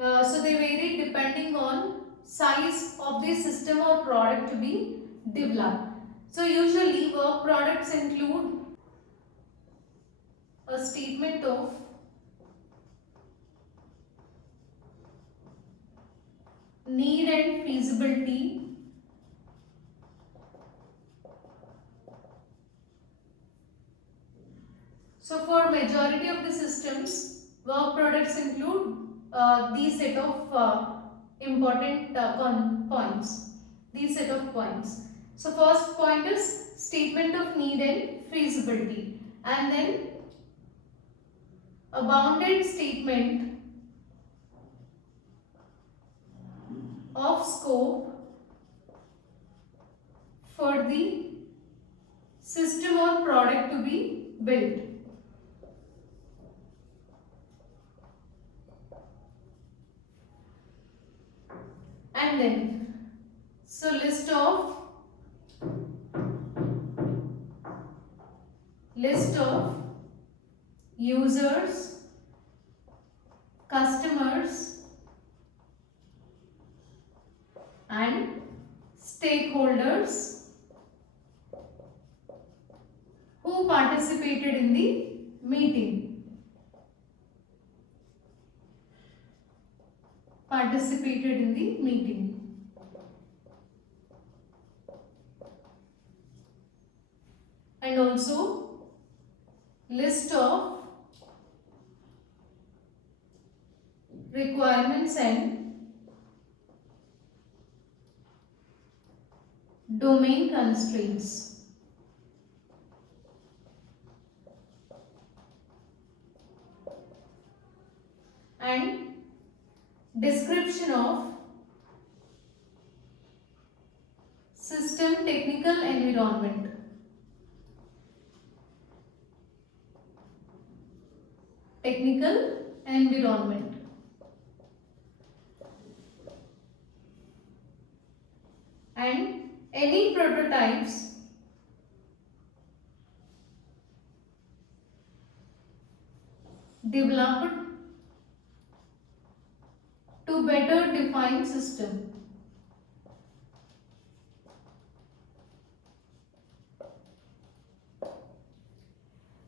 So they vary depending on size of the system or product to be developed. So usually work products include a statement of need and feasibility, so for majority of the systems, work products include these set of important points. These set of points. So first point is statement of need and feasibility, and then a bounded statement of scope for the system or product to be built. And then, so list of users, customers and stakeholders who participated in the meeting. And also list of requirements and domain constraints. And description of system technical environment. And any prototypes developed to better define system.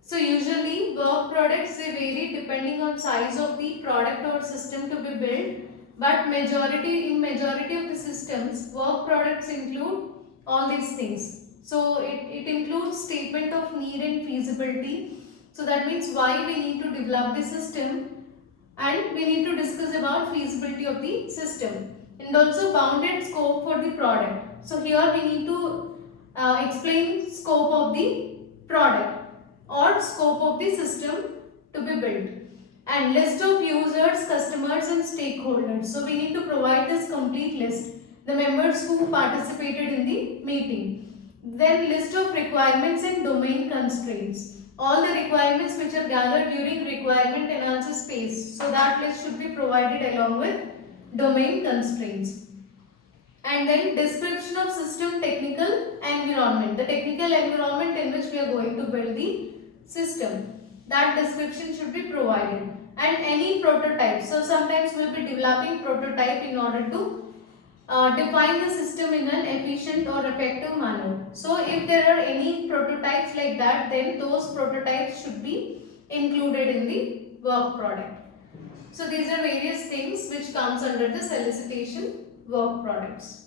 So usually work products, they vary depending on size of the product or system to be built, but in majority of the systems, work products include all these things. So it includes statement of need and feasibility. So that means why we need to develop the system, and we need to discuss about feasibility of the system, and also bounded scope for the product. So here we need to explain scope of the product or scope of the system to be built, and list of users, customers and stakeholders. So we need to provide this complete list, the members who participated in the meeting. Then list of requirements and domain constraints, all the requirements which are gathered during requirement analysis phase. So that list should be provided along with domain constraints. And then description of system technical environment, the technical environment in which we are going to build the system, that description should be provided. And any prototype, so sometimes we will be developing prototype in order to define the system in an efficient or effective manner. So if there are any prototypes like that, then those prototypes should be included in the work product. So these are various things which comes under the solicitation work products.